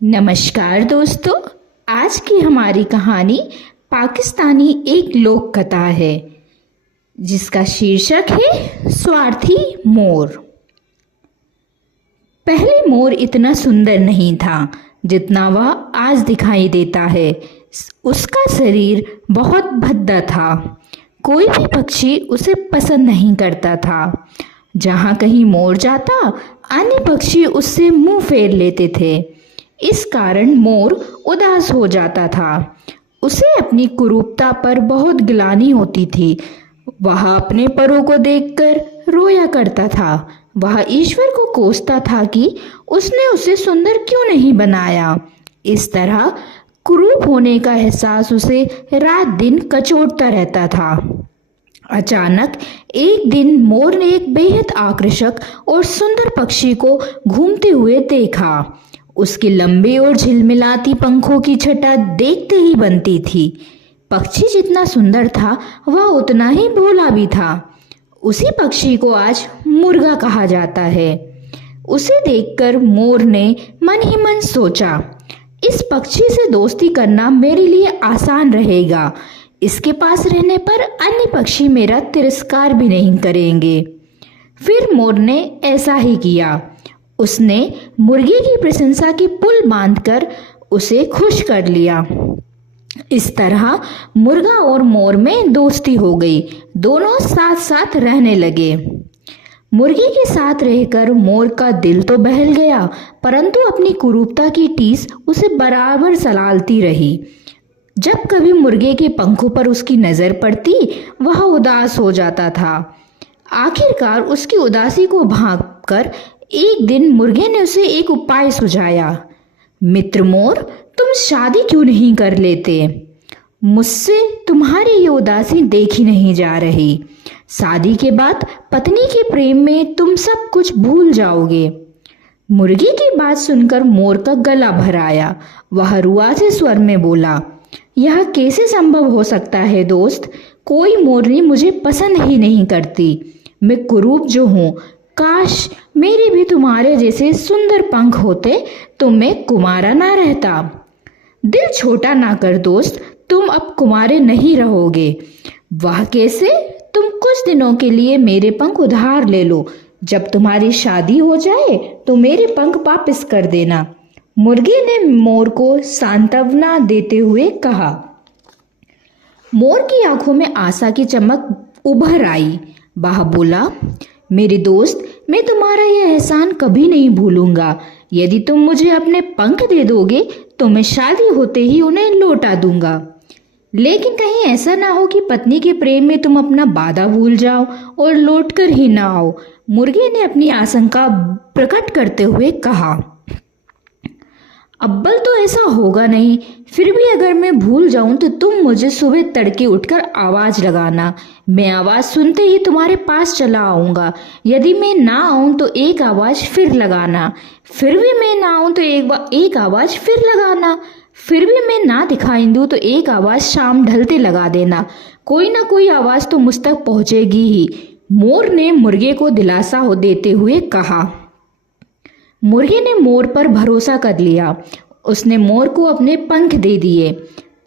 नमस्कार दोस्तों। आज की हमारी कहानी पाकिस्तानी एक लोक कथा है जिसका शीर्षक है स्वार्थी मोर। पहले मोर इतना सुंदर नहीं था जितना वह आज दिखाई देता है। उसका शरीर बहुत भद्दा था। कोई भी पक्षी उसे पसंद नहीं करता था। जहाँ कहीं मोर जाता अन्य पक्षी उससे मुंह फेर लेते थे। इस कारण मोर उदास हो जाता था। उसे अपनी कुरूपता पर बहुत गिलानी होती थी। वह अपने परों को देखकर रोया करता था। वह ईश्वर को कोसता था कि उसने उसे सुंदर क्यों नहीं बनाया। इस तरह कुरूप होने का एहसास उसे रात दिन कचोटता रहता था। अचानक एक दिन मोर ने एक बेहद आकर्षक और सुंदर पक्षी को घूमते हुए देखा। उसके लंबे और झिलमिलाती पंखों की छटा देखते ही बनती थी। पक्षी जितना सुंदर था वह उतना ही भोला भी था। उसी पक्षी को आज मुर्गा कहा जाता है। उसे देखकर मोर ने मन ही मन सोचा, इस पक्षी से दोस्ती करना मेरे लिए आसान रहेगा। इसके पास रहने पर अन्य पक्षी मेरा तिरस्कार भी नहीं करेंगे। फिर मोर ने ऐसा ही किया। उसने मुर्गे की प्रशंसा की पुल बांधकर उसे खुश कर लिया। इस तरह मुर्गा और मोर में दोस्ती हो गई। दोनों साथ साथ रहने लगे। मुर्गे के साथ रहकर मोर का दिल तो बहल गया, परंतु अपनी कुरूपता की टीस उसे बराबर सलालती रही। जब कभी मुर्गे के पंखों पर उसकी नजर पड़ती वह उदास हो जाता था। आखिरकार उसकी उदासी को भांपकर एक दिन मुर्गे ने उसे एक उपाय सुझाया। मित्र मोर, तुम शादी क्यों नहीं कर लेते? मुझसे तुम्हारी ये उदासी देखी नहीं जा रही। शादी के बाद पत्नी के प्रेम में तुम सब कुछ भूल जाओगे। मुर्गे की बात सुनकर मोर का गला भर आया। वह रुआसे स्वर में बोला, यह कैसे संभव हो सकता है दोस्त? कोई मोरनी मुझे पसंद ही नहीं करती। मैं कुरूप जो हूँ, काश मेरे भी तुम्हारे जैसे सुंदर पंख होते तो मैं कुमारा ना रहता। दिल छोटा ना कर दोस्त, तुम अब कुमारे नहीं रहोगे। वह कैसे? तुम कुछ दिनों के लिए मेरे पंख उधार ले लो। जब तुम्हारी शादी हो जाए तो मेरे पंख वापस कर देना। मुर्गे ने मोर को सांत्वना देते हुए कहा। मोर की आंखों में आशा की चमक उभर आई। वह बोला, मेरे दोस्त, मैं तुम्हारा यह एहसान कभी नहीं भूलूंगा। यदि तुम मुझे अपने पंख दे दोगे तो मैं शादी होते ही उन्हें लौटा दूंगा। लेकिन कहीं ऐसा ना हो कि पत्नी के प्रेम में तुम अपना वादा भूल जाओ और लौटकर ही ना आओ। मुर्गे ने अपनी आशंका प्रकट करते हुए कहा। अव्वल तो ऐसा होगा नहीं, फिर भी अगर मैं भूल जाऊं तो तुम मुझे सुबह तड़के उठकर आवाज लगाना। मैं आवाज सुनते ही तुम्हारे पास चला आऊंगा। यदि मैं ना आऊं तो एक आवाज फिर लगाना। फिर भी मैं ना आऊं तो एक आवाज फिर लगाना। फिर भी मैं ना दिखाई दूं तो एक आवाज शाम ढलते लगा देना। कोई ना कोई आवाज तो मुझ तक पहुंचेगी ही। मोर ने मुर्गे को दिलासा देते हुए कहा। मुर्गे ने मोर पर भरोसा कर लिया। उसने मोर को अपने पंख दे दिए।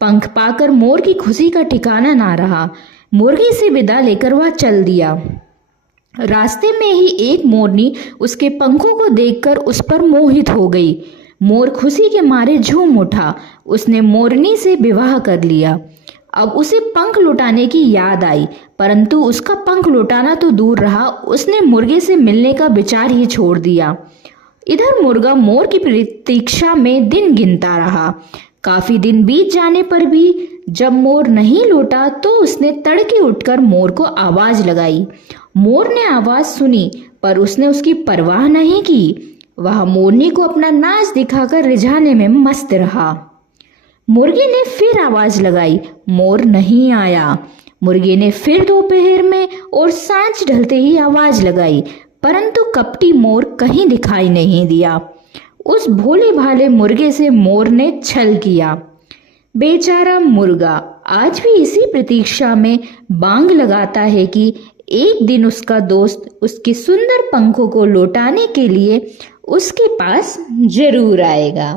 पंख पाकर मोर की खुशी का ठिकाना ना रहा। मुर्गे से विदा लेकर वह चल दिया। रास्ते में ही एक मोरनी उसके पंखों को देखकर उस पर मोहित हो गई। मोर खुशी के मारे झूम उठा। उसने मोरनी से विवाह कर लिया। अब उसे पंख लौटाने की याद आई, परंतु उसका पंख लौटाना तो दूर रहा, उसने मुर्गे से मिलने का विचार ही छोड़ दिया। इधर मुर्गा मोर की प्रतीक्षा में दिन गिनता रहा। काफी दिन बीत जाने पर भी जब मोर नहीं लौटा तो उसने तड़के उठकर मोर को आवाज लगाई। मोर ने आवाज सुनी पर उसने उसकी परवाह नहीं की। वह मोरनी को अपना नाच दिखाकर रिझाने में मस्त रहा। मुर्गे ने फिर आवाज लगाई, मोर नहीं आया। मुर्गे ने फिर दोपहर में और सांझ ढलते ही आवाज लगाई, परंतु कपटी मोर कहीं दिखाई नहीं दिया। उस भोले भाले मुर्गे से मोर ने छल किया। बेचारा मुर्गा आज भी इसी प्रतीक्षा में बांग लगाता है कि एक दिन उसका दोस्त उसके सुंदर पंखों को लौटाने के लिए उसके पास जरूर आएगा।